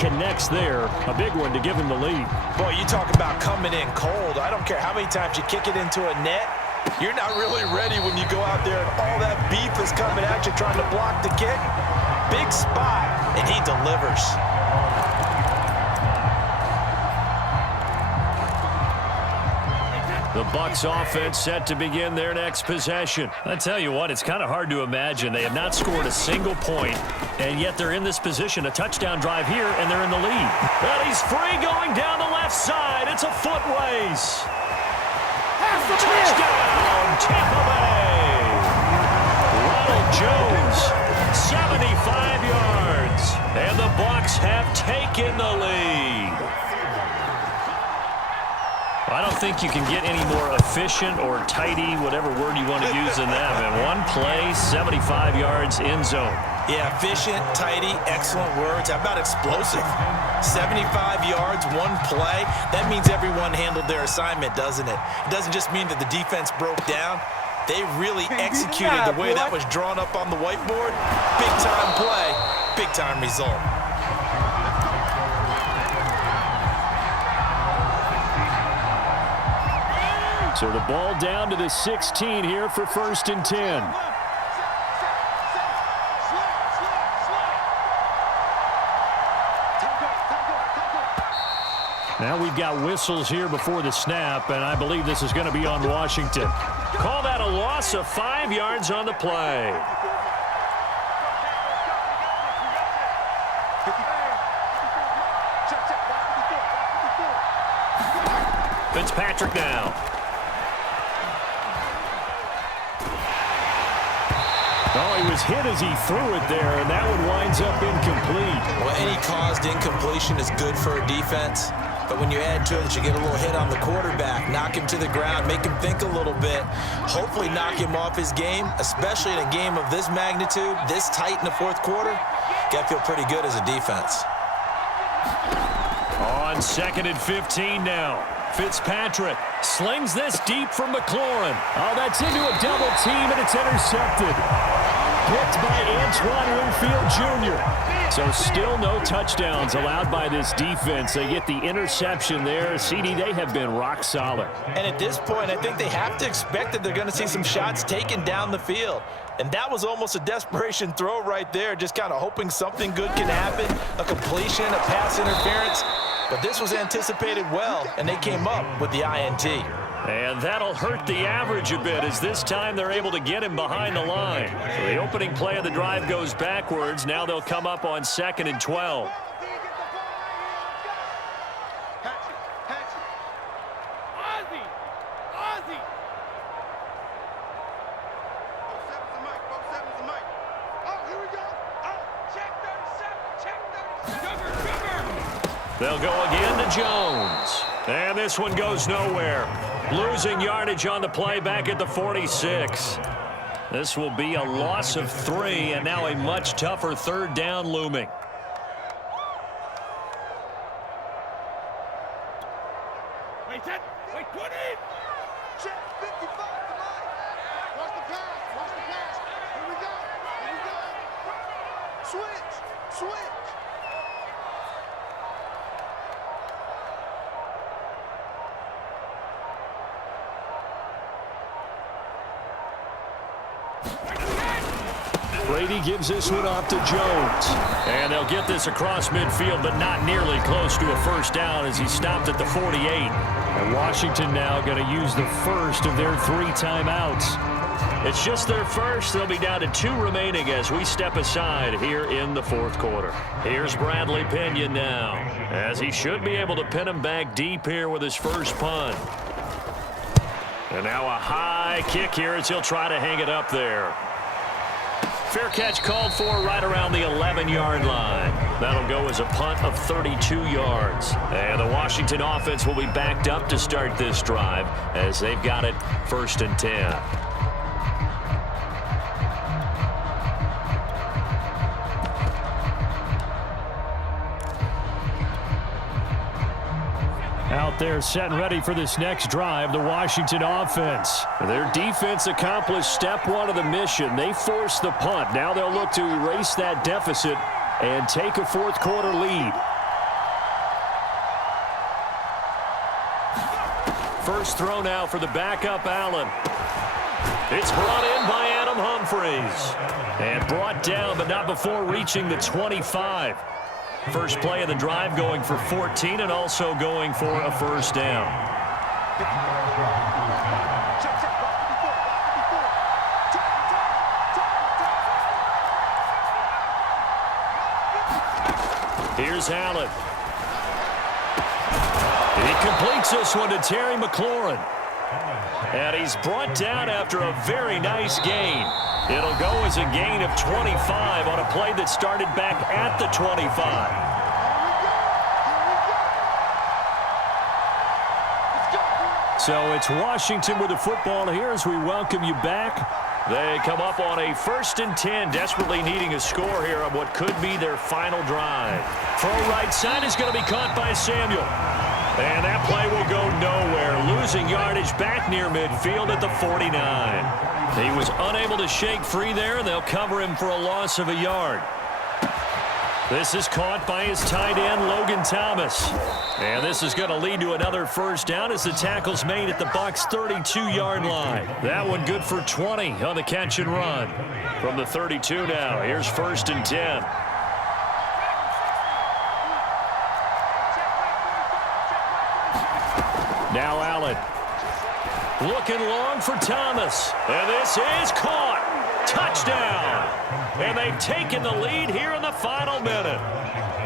connects there. A big one to give him the lead. Boy, you talk about coming in cold. I don't care how many times you kick it into a net. You're not really ready when you go out there and all that beef is coming at you trying to block the kick. Big spot, and he delivers. The Bucs offense set to begin their next possession. I tell you what, it's kind of hard to imagine. They have not scored a single point, and yet they're in this position. A touchdown drive here, and they're in the lead. Well, he's free going down the left side. It's a foot race. Touchdown, Tampa Bay. Ronald Jones, 75 yards, and the Bucs have taken the lead. I don't think you can get any more efficient or tidy, whatever word you want to use in that. And one play, 75 yards in zone. Yeah, efficient, tidy, excellent words. How about explosive? 75 yards, one play. That means everyone handled their assignment, doesn't it? It doesn't just mean that the defense broke down. They really executed the way that was drawn up on the whiteboard. Big-time play, big-time result. So the ball down to the 16 here for 1st and 10. Now we've got whistles here before the snap, and I believe this is going to be on Washington. Call that a loss of 5 yards on the play. Fitzpatrick now. Oh, he was hit as he threw it there, and that one winds up incomplete. Well, any caused incompletion is good for a defense. But when you add to it that you get a little hit on the quarterback, knock him to the ground, make him think a little bit, hopefully knock him off his game, especially in a game of this magnitude, this tight in the fourth quarter, got to feel pretty good as a defense. On 2nd and 15 now. Fitzpatrick slings this deep from McLaurin. Oh, that's into a double team, and it's intercepted. Picked by Antoine Winfield Jr. So still no touchdowns allowed by this defense. They get the interception there. CD, they have been rock solid. And at this point, I think they have to expect that they're going to see some shots taken down the field. And that was almost a desperation throw right there, just kind of hoping something good can happen, a completion, a pass interference. But this was anticipated well, and they came up with the INT. And that'll hurt the average a bit, as this time they're able to get him behind the line. So the opening play of the drive goes backwards. Now they'll come up on 2nd and 12. They'll go again to Jones. And this one goes nowhere. Losing yardage on the play back at the 46. This will be a loss of 3, and now a much tougher 3rd down looming. Wait, 20! Check 55 to Mike. Watch the pass. Here we go. Switch. Brady gives this one off to Jones. And they'll get this across midfield, but not nearly close to a 1st down as he stopped at the 48. And Washington now going to use the first of their 3 timeouts. It's just their first. They'll be down to 2 remaining as we step aside here in the 4th quarter. Here's Bradley Pinion now, as he should be able to pin him back deep here with his first punt. And now a high kick here as he'll try to hang it up there. Fair catch called for right around the 11-yard line. That'll go as a punt of 32 yards. And the Washington offense will be backed up to start this drive as they've got it 1st and 10. Out there set and ready for this next drive, the Washington offense. Their defense accomplished step 1 of the mission. They forced the punt. Now they'll look to erase that deficit and take a 4th quarter lead. first throw now for the backup Allen. It's brought in by Adam Humphries. And brought down, but not before reaching the 25. First play of the drive going for 14 and also going for a first down. Here's Allen. He completes this one to Terry McLaurin. And he's brought down after a very nice gain. It'll go as a gain of 25 on a play that started back at the 25. So it's Washington with the football here as we welcome you back. They come up on a 1st and 10, desperately needing a score here on what could be their final drive. Throw right side is going to be caught by Samuel. And that play will go nowhere, losing yardage back near midfield at the 49. He was unable to shake free there, and they'll cover him for a loss of a yard. This is caught by his tight end, Logan Thomas. And this is going to lead to another first down as the tackle's made at the Bucs' 32-yard line. That one good for 20 on the catch and run. From the 32 now, here's 1st and 10. Now Allen. Looking long for Thomas. And this is caught. Touchdown. And they've taken the lead here in the final minute.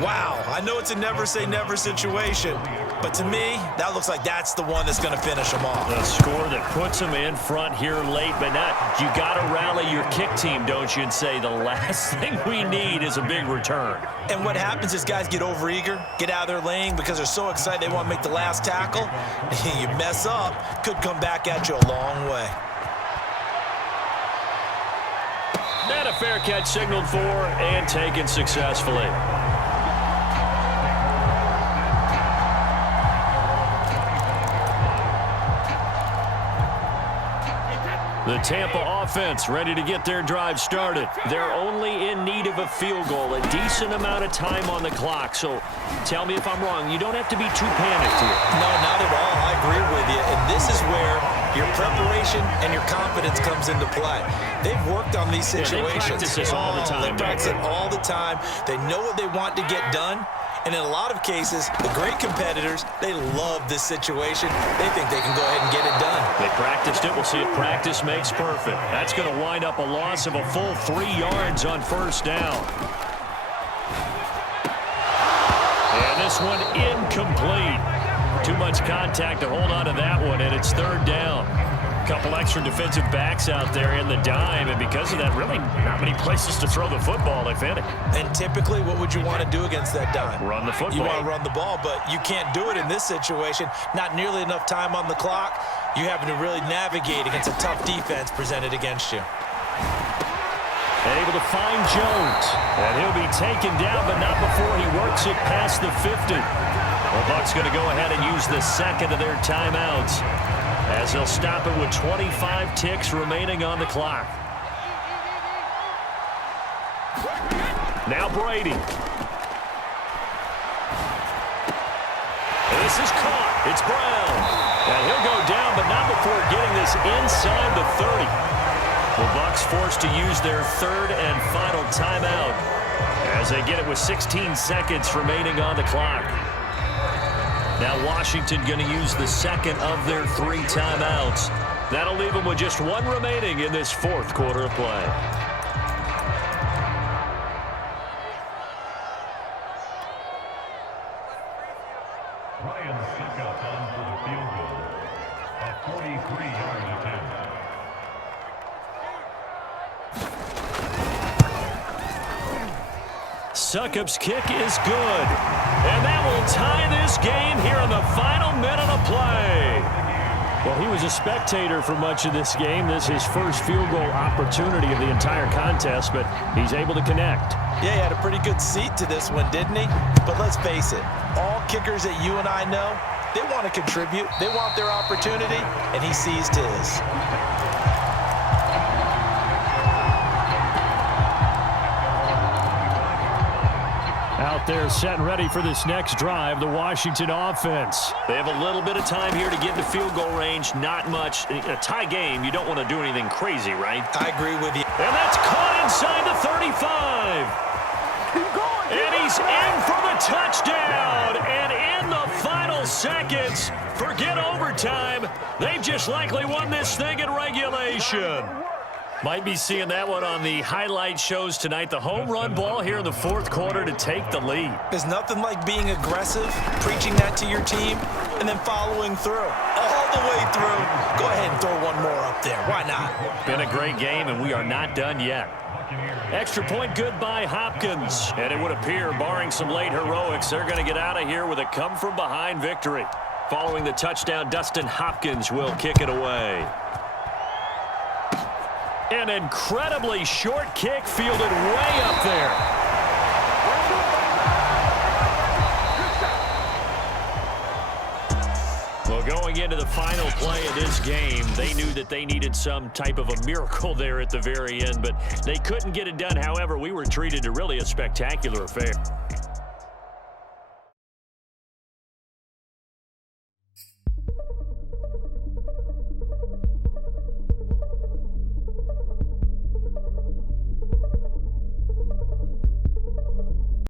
Wow, I know it's a never-say-never situation, but to me, that looks like that's the one that's going to finish them off. A score that puts them in front here late, but not. You got to rally your kick team, don't you, and say the last thing we need is a big return. And what happens is guys get overeager, get out of their lane because they're so excited they want to make the last tackle. You mess up, could come back at you a long way. And a fair catch signaled for and taken successfully. The Tampa offense ready to get their drive started. They're only in need of a field goal, a decent amount of time on the clock. So tell me if I'm wrong. You don't have to be too panicked here. No, not at all. I agree with you. And this is where your preparation and your confidence comes into play. They've worked on these situations. They practice this all the time. They practice it all the time. They know what they want to get done. And in a lot of cases, the great competitors, they love this situation. They think they can go ahead and get it done. They practiced it. We'll see if practice makes perfect. That's going to wind up a loss of a full 3 yards on first down. And this one incomplete. Too much contact to hold on to that one, and it's 3rd down. A couple extra defensive backs out there in the dime, and because of that, really not many places to throw the football, if any. And typically, what would you want to do against that dime? Run the football. You want to run the ball, but you can't do it in this situation. Not nearly enough time on the clock. You having to really navigate against a tough defense presented against you. Able to find Jones, and he'll be taken down, but not before he works it past the 50. The Bucs going to go ahead and use the second of their timeouts as they'll stop it with 25 ticks remaining on the clock. Now Brady. This is caught. It's Brown. And he'll go down, but not before getting this inside the 30. The Bucs forced to use their 3rd and final timeout as they get it with 16 seconds remaining on the clock. Now Washington going to use the second of their 3 timeouts. That'll leave them with just 1 remaining in this 4th quarter of play. Ryan Succop on for the field goal. A 43-yard attempt. Succop's kick is good. And that will tie this game here in the final minute of play. Well, he was a spectator for much of this game. This is his first field goal opportunity of the entire contest, but he's able to connect. Yeah, he had a pretty good seat to this one, didn't he? But let's face it, all kickers that you and I know, they want to contribute. They want their opportunity, and he seized his. Out out there setting ready for this next drive, the Washington offense. They have a little bit of time here to get into field goal range, not much. In a tie game, you don't want to do anything crazy, right? I agree with you. And that's caught inside the 35. And he's in for the touchdown. And in the final seconds, forget overtime. They've just likely won this thing in regulation. Might be seeing that one on the highlight shows tonight. The home run ball here in the fourth quarter to take the lead. There's nothing like being aggressive, preaching that to your team, and then following through. All the way through. Go ahead and throw one more up there. Why not? Been a great game, and we are not done yet. Extra point good by Hopkins. And it would appear, barring some late heroics, they're going to get out of here with a come-from-behind victory. Following the touchdown, Dustin Hopkins will kick it away. An incredibly short kick fielded way up there. Well, going into the final play of this game, they knew that they needed some type of a miracle there at the very end, but they couldn't get it done. However, we were treated to really a spectacular affair.